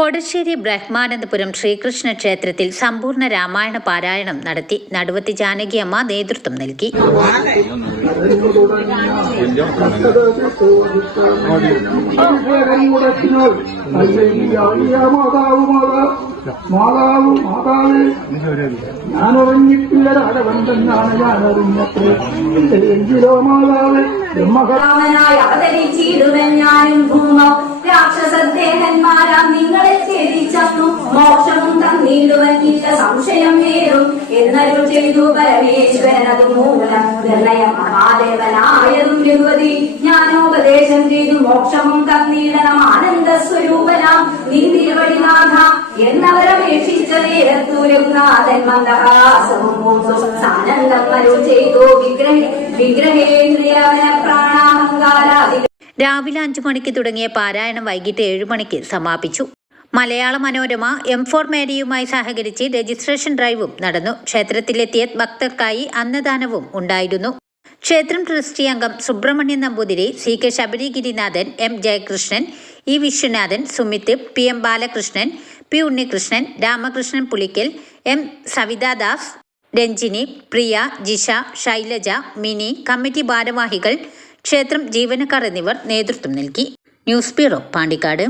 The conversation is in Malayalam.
കൊടശ്ശേരി ബ്രഹ്മാനന്ദപുരം ശ്രീകൃഷ്ണ ക്ഷേത്രത്തിൽ സമ്പൂർണ രാമായണ പാരായണം നടത്തി നടുവത്തി ജാനകിയമ്മ നേതൃത്വം നൽകി. ഞാൻ ഇല്ല സംശയം നേരും എന്നൊരു ചെയ്തു പരമേശ്വരൻ അത് മൂലം നിർണയം മഹാദേവനായതും രഘുപതി ജ്ഞാനോപദേശം ചെയ്തു മോക്ഷവും തന്നിടണം ആനന്ദ സ്വരൂപനാം നിന്തിരുവടിനാഥ എന്നവരപേക്ഷിച്ച നേരത്തു രഘുനാഥൻ ചെയ്തു വിഗ്രഹ വിഗ്രഹേന്ദ്രിയവന പ്രാണാഹങ്കാരാദി രാവിലെ അഞ്ചു മണിക്ക് തുടങ്ങിയ പാരായണം വൈകിട്ട് ഏഴു മണിക്ക് സമാപിച്ചു. മലയാള മനോരമ എം ഫോർ മേരിയുമായി സഹകരിച്ച് രജിസ്ട്രേഷൻ ഡ്രൈവും നടന്നു. ക്ഷേത്രത്തിലെത്തിയ ഭക്തർക്കായി അന്നദാനവും ഉണ്ടായിരുന്നു. ക്ഷേത്രം ട്രസ്റ്റി അംഗം Subrahmanian Namboothiri C K Sabarigirinathan M Jayakrishnan E Viswanathan Sumith P M Balakrishnan P Unnikrishnan Ramakrishnan Pulickal M Savithadas Ranjini Priya Jisha Shailaja Mini committee ഭാരവാഹികൾ ക്ഷേത്രം ജീവനക്കാർ എന്നിവർ നേതൃത്വം നൽകി. News bureau Pandikkad.